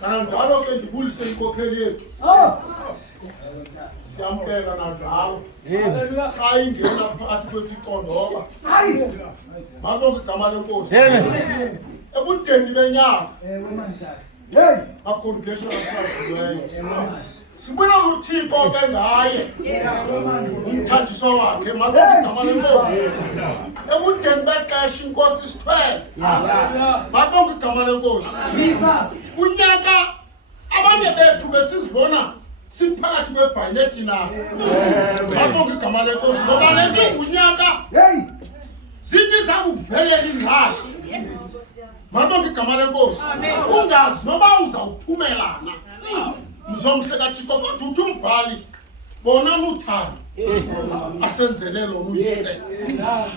Kanjalo ke ndibulise inkokheli yethu. Siyamkela nanjalo. Xa ingena phakathi kwethu iqondoba. Mabonke igama lenkosi. Ebudeni benyanga. Congregational service. Sibuya uThixo ke ngaye. Umthandiso wakhe mabonke igama lenkosi. Ebudeni bexesha inkosi isithwele. Mabonke igama lenkosi. Unyaka abanye bethu besizibona siphakathi kwebhayinethi na. Mabonke igama lenkosi ngoba le nto unyaka zithi zakuvelela ingxaki. Mabonke igama lenkosi. Ungazi noba uzawuphumelana. Mzomhle kaThixo kodwa uthi umbhali bona uthando asenzele lo uyise.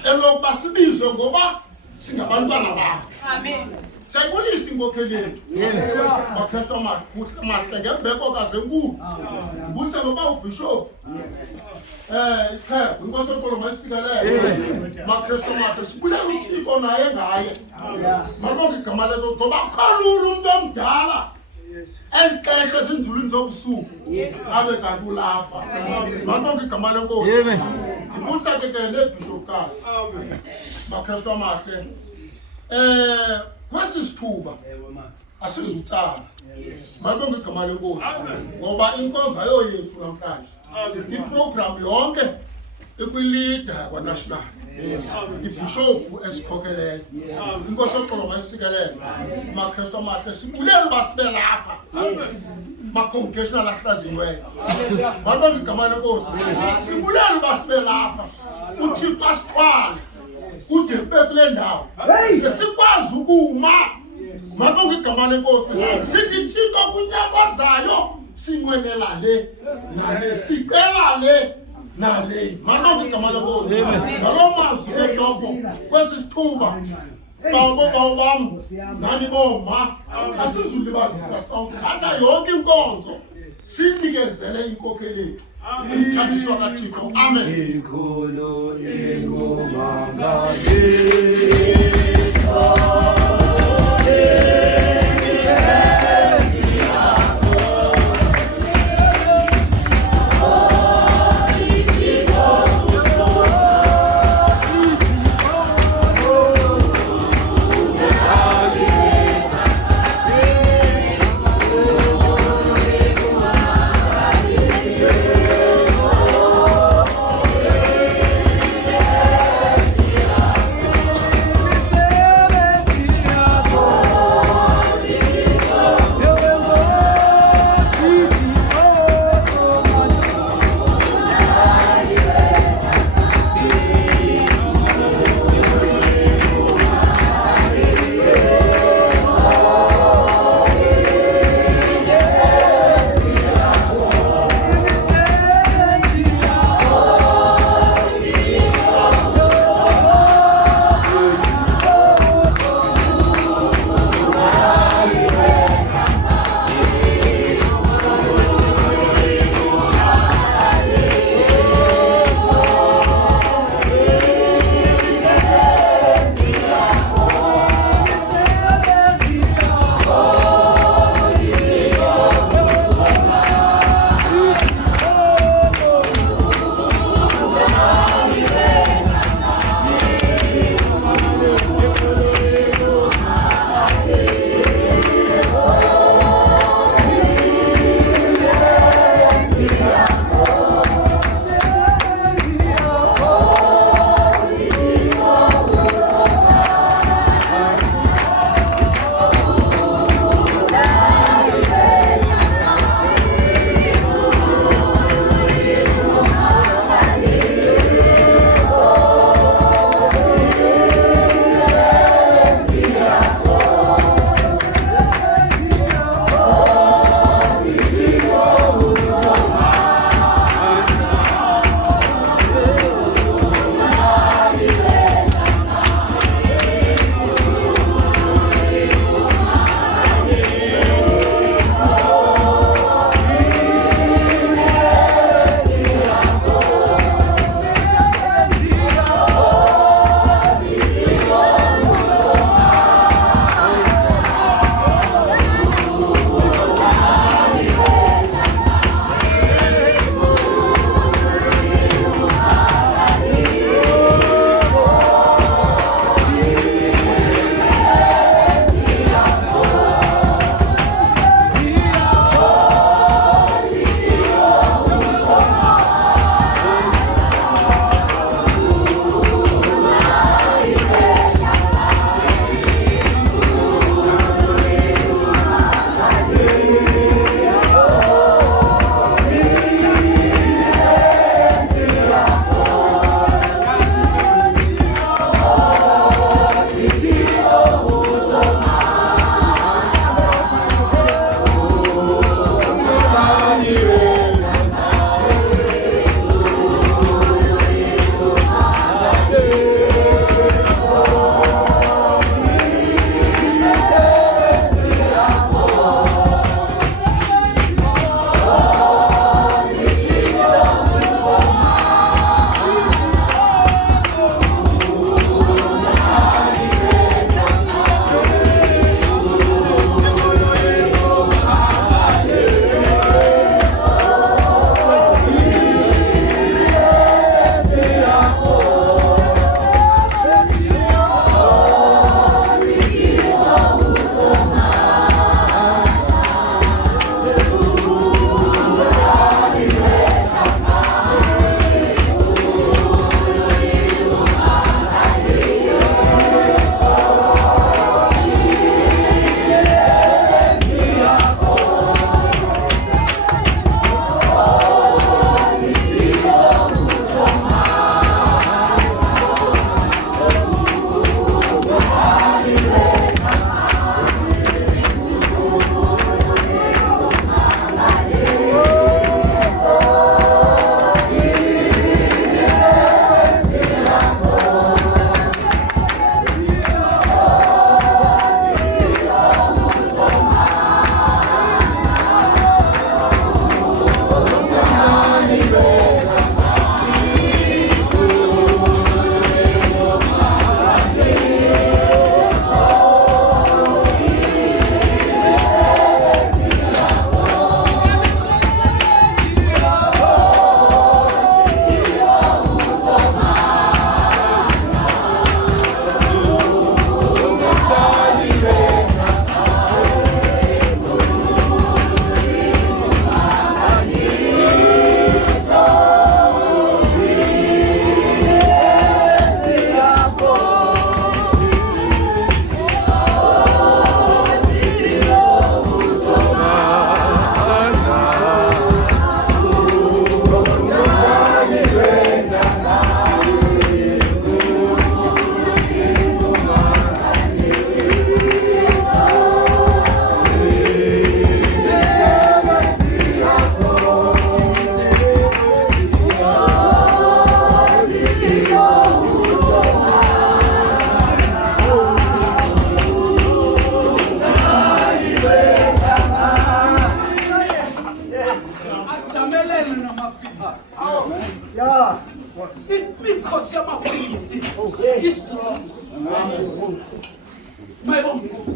Elokuba sibizwe ngoba singabantwana bakhe. Amen. Sayibulisa inkokheli yethu. Bakristo mahle ngembeko kaze enkulu. Ngibulisa noba ubishop. Ikhaya inkosi enkulu mayisikelele. Bakristo mahle sibulela uThixo naye ngaye. Mabonke igama lenkosi ngoba khona umuntu omdala. Elixesha ezinzulwini zobusuku. Abe kanti ulafa. Mabonke igama lenkosi. Ngibulisa ke nebishop kazi. Bakristo mahle. Kwesi sithuba asizutsana. Mabonke igama lenkosi ngoba inkonzo ayo yethu namhlanje. Iprogram yonke ikwilida kwanational. Ibishop esikhokeleyo. Inkosi oxolo mayisikelele. Makristo mahle sibulela uba sibe lapha. Ma-congregational ahlaziyiweyo. Mabonke igama lenkosi. Sibulela uba sibe lapha. Uthixo asithwale. Kude kule ndawo sikwazi ukuma. Mabonke igama lenkosi. Sithi Thixo kunyaka ozayo sinqwenela le nale sicela le nale. Mabonke igama lenkosi. Ngalo mazwi edobo kwesi sithuba bawo bam nani boma asizulibazisa sawuthatha yonke inkonzo sinikezele inkokheli yethu. Umthandiso kaThixo. Amen. Ikholo engomanga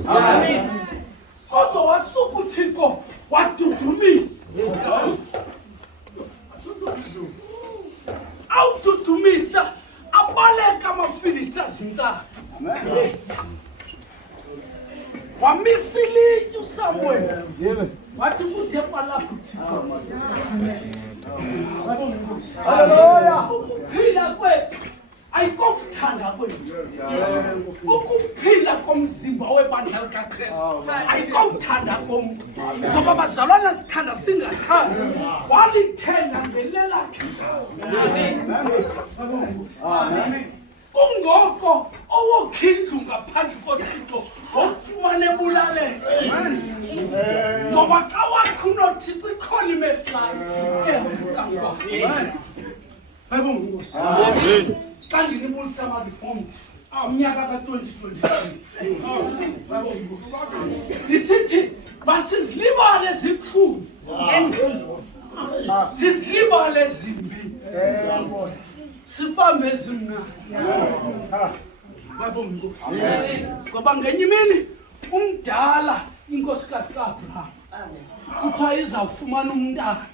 Amen. Kodwa wasuka uThixo wadudumisa. Awududumisa abaleka amafilisti azintsana. Wamisilithi uSamuel. Wathi kuthemba lakho Thixo. Haleluya. Ukuphila kwethu ayikokuthanda kwethu. Ukuphila komzimba webandla likaKristu ayikokuthanda komuntu. Ngoba bazalwana sithanda singathanda. Walithenga ngelelakhe. Amen. Kungoko owokhinju ngaphandle koThixo ofumane ebulaleke. Ngoba xa wakho unoThixo ikhona imesilayo ehamba. Bayibonga inkosi. Amen. Xa ndinibulisa ama-reformed unyaka ka-2023 bayibonga inkosi. Lisithi masizilibale ezibuhlungu. Sizilibale ezimbi. Sibambe ezimnandi. Bayibonga inkosi. Ngoba ngenye imini umdala inkosikazi kaAbraham uthiwa izawufumana umntana.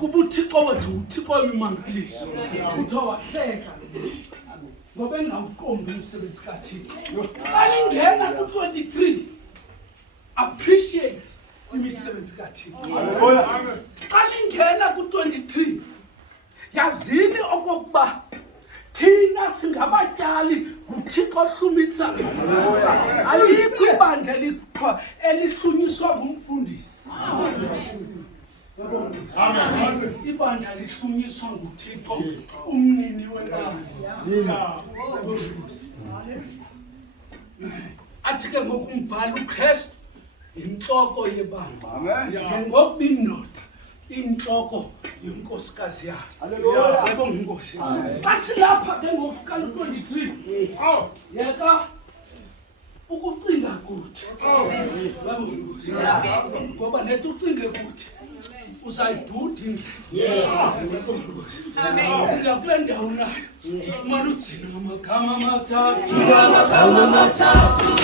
Kuba uThixo wethu uThixo wemimangaliso. Uthiwa wahleka ngoba engawuqondi umsebenzi kaThixo. Xa ningena ku-23 appreciate imisebenzi kaThixo. Xa ningena ku-23 yazini okokuba thina singabatyali nguThixo ohlumisayo. Alikho ibandla elihlunyiswa ngumfundisi. Amen. Ibandla lihlunyiswa nguThixo umnini wenkani. Athi ke ngokumbhala uKristu inhloko yebandla. Ngokuba indoda inhloko yenkosikazi yakhe. Haleluya. Bayibonga inkosi. Xa silapha ke ngokufika ku-23 yeka ukucinga kuthi. Bayibonga inkosi. Ngoba nethi ucinge kuthi uzayibhuda indlela. Bayibonga inkosi. Ufika kule ndawo nayo ufumana uthina amagama amathathu.